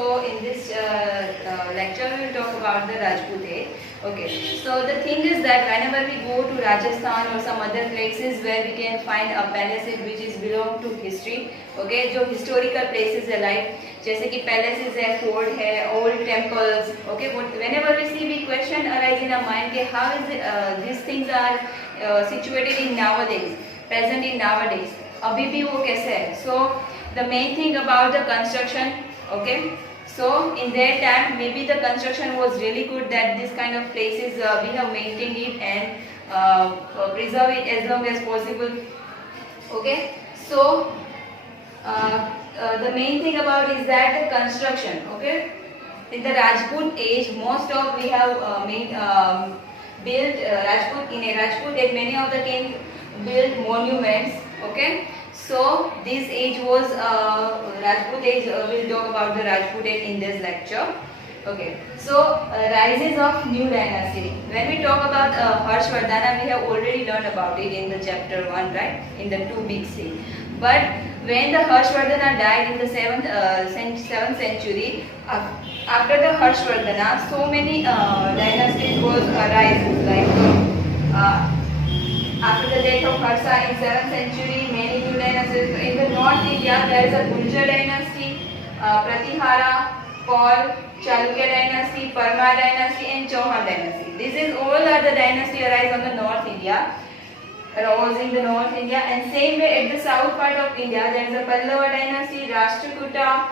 So in this lecture we will talk about the Rajput age. Okay, so the thing is that whenever we go to Rajasthan or some other places where we can find a palaces which is belong to history, okay, जो historical places है like जैसे कि palaces है, fort है, old temples, okay, but whenever we see, we question arise in our mind कि how is it, these things are situated in nowadays, present in nowadays, अभी भी वो कैसे है? So the main thing about the construction, okay. So in that time maybe the construction was really good that this kind of places we have maintained it and preserve it as long as possible. Okay. So the main thing about is that the construction. Okay. In the Rajput age, most of we have built Rajput in a Rajput age. Many of the king built monuments. Okay. So this age was Rajput age. We'll talk about the Rajput age in this lecture. Okay. So rises of new dynasty. When we talk about Harshvardhana, we have already learned about it in the chapter 1, right? In the 2 big stage. But when the Harshvardhana died in the 7th century, after the Harshvardhana, so many dynasties was arise. Like after the death of Harsha in 7th century, many new dynasties. In the North India, there is a Gurjar dynasty, Pratihara, Paul, Chalukya dynasty, Parmar dynasty, and Chauhan dynasty. This is all are the dynasty arise on the North India, arose in the North India, and same way at the south part of India, there is a Pallava dynasty, Rashtrakuta,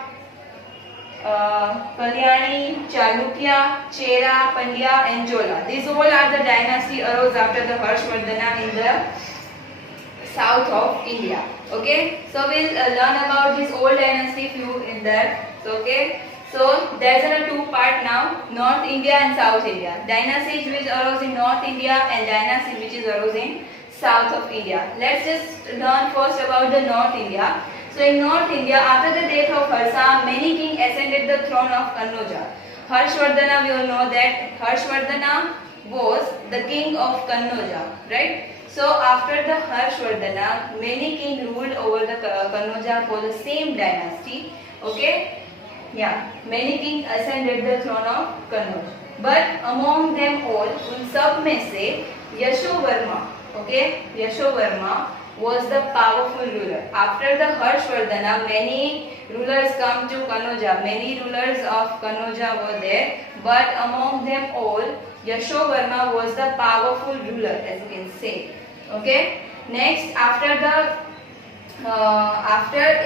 Kalyani, Chalukya, Chera, Pandya, and Chola. These all are the dynasty arose after the Harshvardhana in the south of India. Okay, so we'll learn about this old dynasty few in that. So, okay, so there's a two part now: North India and South India. Dynasties which arose in North India and dynasty which is arose in south of India. Let's just learn first about the North India. So in North India, after the death of Harsha, many kings ascended the throne of Kannauja. Harshvardhana, we all know that Harshvardhana was the king of Kannauja, right? So after the Harshvardhana, many kings ruled over the Kannauja for the same dynasty. Okay, yeah, many kings ascended the throne of Kannauj. But among them all, उन सब में से Yashovarma, okay, Yashovarma was the powerful ruler. After the Harshvardhana, many rulers come to Kannauja. Many rulers of Kannauja were there, but among them all, Yashovarma was the powerful ruler, as you can say. Okay. Next, after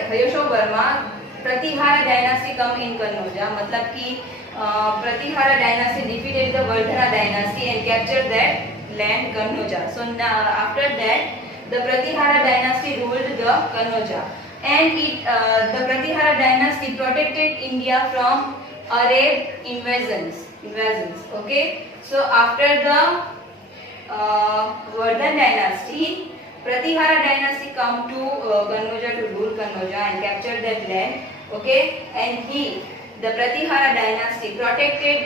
Yashovarma, Pratihara dynasty come in Kannauja. मतलब कि Pratihara dynasty defeated the Vardhana dynasty and captured that land Kannauja. So now, after that, the Pratihara dynasty ruled the Kannauja, and the Pratihara dynasty protected India from Arab invasions. Okay, so after the Vardhan dynasty, Pratihara dynasty come to Kannauja to rule Kannauja and capture that land. Okay, and the Pratihara dynasty protected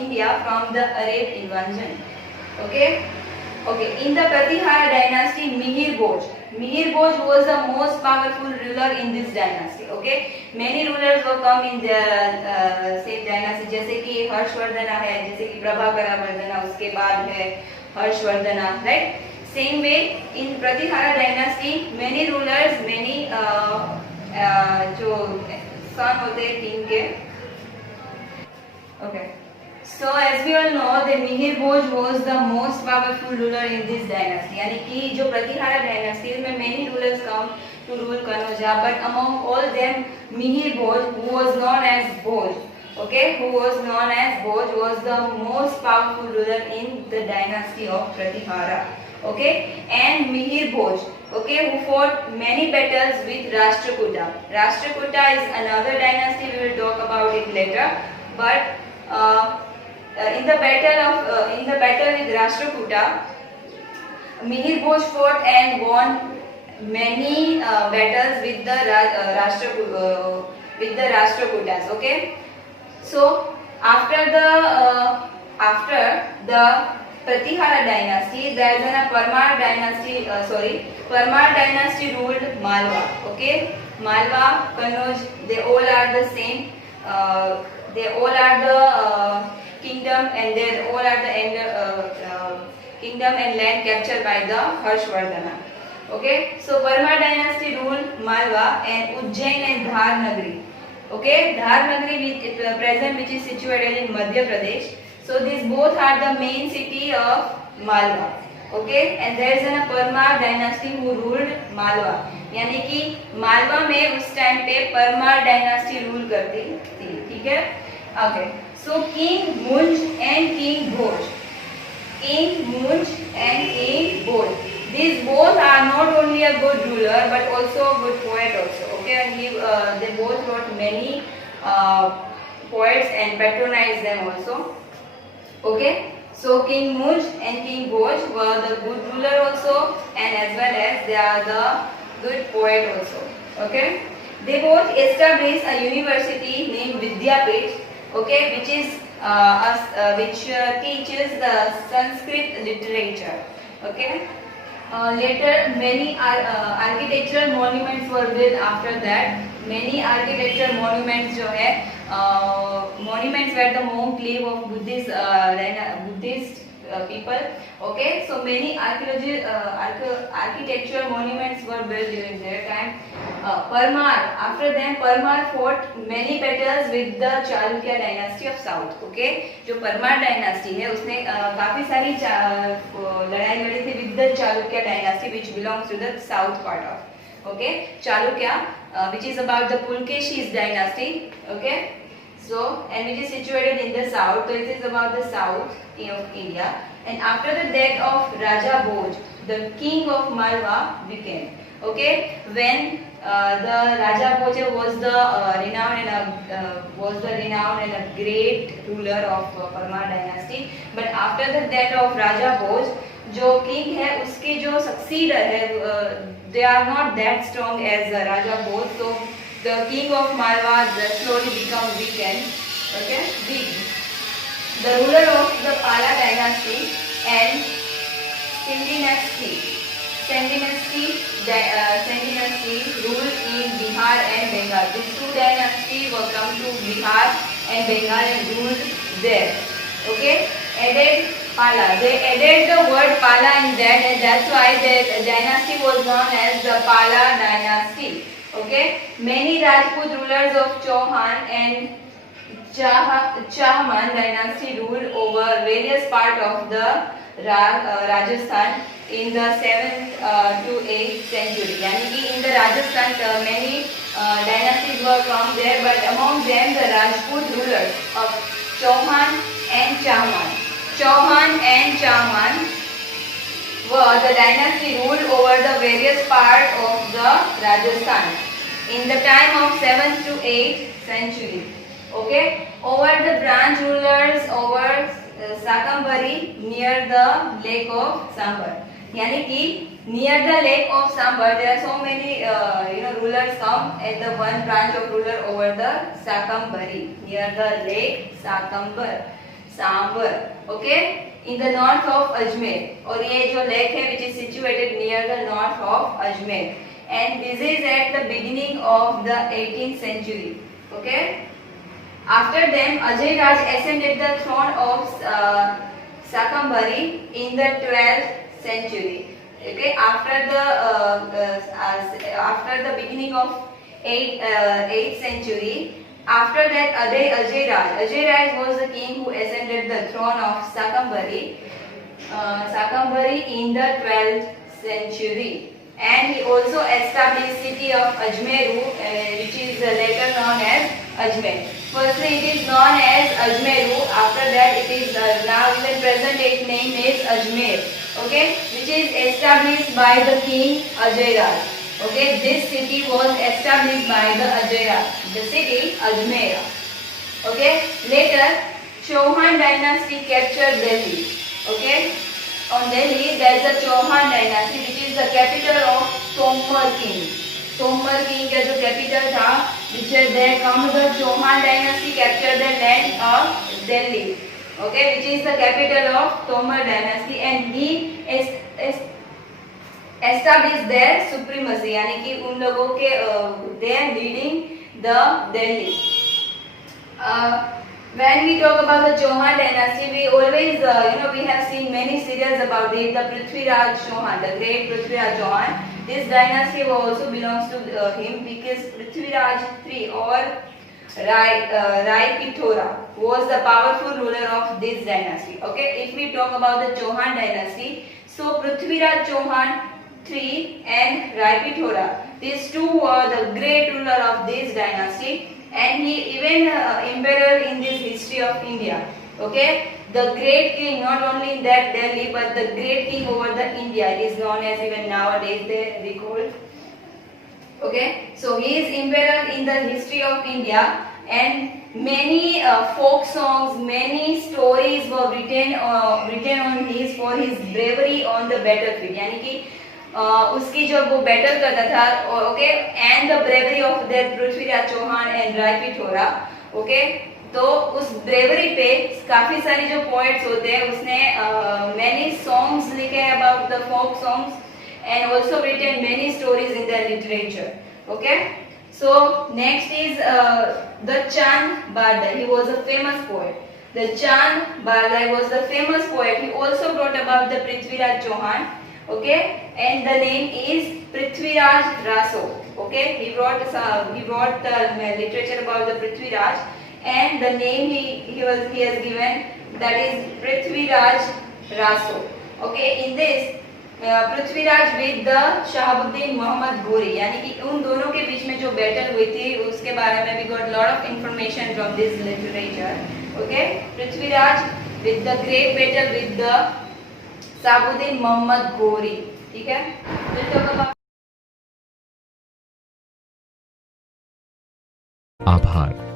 India from the Arab invasion. Okay. Okay, in the Pratihara dynasty, Mihir Bhoj was the most powerful ruler in this dynasty. Okay, many rulers will come in the same dynasty. जैसे कि हर्षवर्धना है, जैसे कि प्रभाकरा वर्धना, उसके बाद है Harshavardhana, right? Same way in Pratihara dynasty, many rulers, many जो son होते हैं king के. Okay. So as we all know, the Mihir Bhoj was the most powerful ruler in this dynasty. यानी कि जो Pratihara dynasty में many rulers come to rule Kannauja, but among all them, Mihir Bhoj, who was known as Bhoj, okay, who was known as Bhoj, was the most powerful ruler in the dynasty of Pratihara. Okay, and Mihir Bhoj, okay, who fought many battles with Rashtrakuta. Rashtrakuta is another dynasty. We will talk about it later, but. In the battle with Rashtrakuta, Mihir Bhoj fought and won many battles with the Rashtrakutas. Okay, so after the Pratihara dynasty, there is a Parmar dynasty. Parmar dynasty ruled Malwa. Okay, Malwa, Kannauj, they all are the same. they all are the kingdom, and they all are the kingdom and land captured by the Harshvardhana. Okay, so Parmar dynasty ruled Malwa and Ujjain and Dhar Nagari. Okay, Dhar Nagari which present, which is situated in Madhya Pradesh. So these both are the main city of Malwa. Okay, and there is a Parmar dynasty who ruled Malwa. यानी कि मालवा में उस time पे Parmar dynasty rule करती थी. ठीक है. Okay, सो king मुंज and king Bhoj. King Munj and King Boj. These both are not only a good ruler but also a good poet also. Okay, and they both wrote many poets and patronized them also. Okay, so King Munj and King Boj were the good ruler also, and as well as they are the good poet also. Okay, they both established a university named Vidyapith. Okay, which is which teaches the Sanskrit literature. Okay. Later, many architectural monuments were built after that. Many architectural monuments जो है monuments where the monk live of Buddhist people. Okay, so many architectural monuments were built during their time. Parmar, after them, Parmar fought many battles with the Chalukya dynasty of South. Okay, जो Parmar dynasty है उसने काफी सारी लड़ाई लड़ी थी with the Chalukya dynasty which belongs to the south part of. Okay, Chalukya, which is about the Pulkeshis dynasty. Okay, so and which is situated in the south. So it is about the south of India. And after the death of Raja Bhoj, the king of Malwa became. Okay, when the Raja Bhoj was the renowned and a great ruler of Parmar dynasty. But after the death of Raja Bhoj, जो king है उसके जो successor है they are not that strong as Raja Bhoj. So the king of Malwa slowly become weak. The ruler of the Pala dynasty and Sindhi dynasty ruled in Bihar and Bengal. These two dynasties were come to Bihar and Bengal and ruled there. Okay, added Pala. They added the word Pala in that, and that's why the dynasty was known as the Pala dynasty. Okay, many Rajput rulers of Chauhan and Chahman dynasty ruled over various parts of the Rajasthan in the 7th to 8th century. यानी कि in the Rajasthan many dynasties were from there, but among them the Rajput rulers of Chauhan and Chahman. Chauhan and Chahman were the dynasty ruled over the various parts of the Rajasthan in the time of 7th to 8th century. Okay, over the branch rulers over Sakambari near the lake of Sambar. यानी कि near the lake of Sambar there are so many rulers come at the one branch of ruler over the Sakambari near the lake Sambar. Okay, in the north of Ajmer. और ये जो lake है which is situated near the north of Ajmer, and this is at the beginning of the 18th century. Okay. After them, Ajay Raj ascended the throne of Sakambari in the 12th century. Okay, after the beginning of 8th century. After that, Ajay Raj was the king who ascended the throne of Sakambari in the 12th century. And he also established city of Ajmeru, which is later known as Ajmer. Firstly, it is known as Ajmeru. After that, it is now even present its name is Ajmer. Okay, which is established by the king Ajay Raj. Okay, this city was established by the Ajay Raj. The city Ajmer. Okay, later Chauhan dynasty captured Delhi. Okay, on Delhi there is a Chauhan dynasty which is the capital of Tomar King. Tomar King का जो capital था, which is there come the Chauhan dynasty captured the land of Delhi. Okay, which is the capital of Tomar dynasty, and he established their supremacy. यानी कि उन लोगों के they are leading the Delhi. When we talk about the Chauhan dynasty, we always, we have seen many serials about it. The Prithviraj Chauhan, the great Prithviraj Chauhan. This dynasty also belongs to him because Prithviraj III or Rai Pithora was the powerful ruler of this dynasty. Okay, if we talk about the Chauhan dynasty, so Prithviraj Chauhan III and Rai Pithora, these two were the great ruler of this dynasty. And he even emperor in this history of India. Okay, the great king, not only in that Delhi, but the great king over the India. It is known as even nowadays they call. Okay, so he is emperor in the history of India, and many folk songs, many stories were written on his for his bravery on the battlefield. यानी कि उसकी जब वो battle करता था, okay, and the bravery of that Prithviraj Chauhan and Rai Pithora, okay, तो उस bravery पे काफी सारे जो पोएट्स होते हैं उसने मेनी सॉन्ग्स लिखे हैं about the folk songs and also written many stories in the literature. Okay, so next is the Chand Bardai. He was a famous poet. The Chand Bardai was the famous poet. He also wrote about the Prithviraj Chauhan. Okay, and the name is Prithviraj Raso. Okay, he wrote literature about the Prithviraj, and the name he has given, that is Prithviraj Raso. Okay, in this Prithviraj with the Shahabuddin Mohammad Ghori, यानी कि उन दोनों के बीच में जो battle हुई थी उसके बारे में we got lot of information from this literature. Okay, Prithviraj with the great battle with the Shahabuddin Mohammad Ghori. ठीक है, आभार.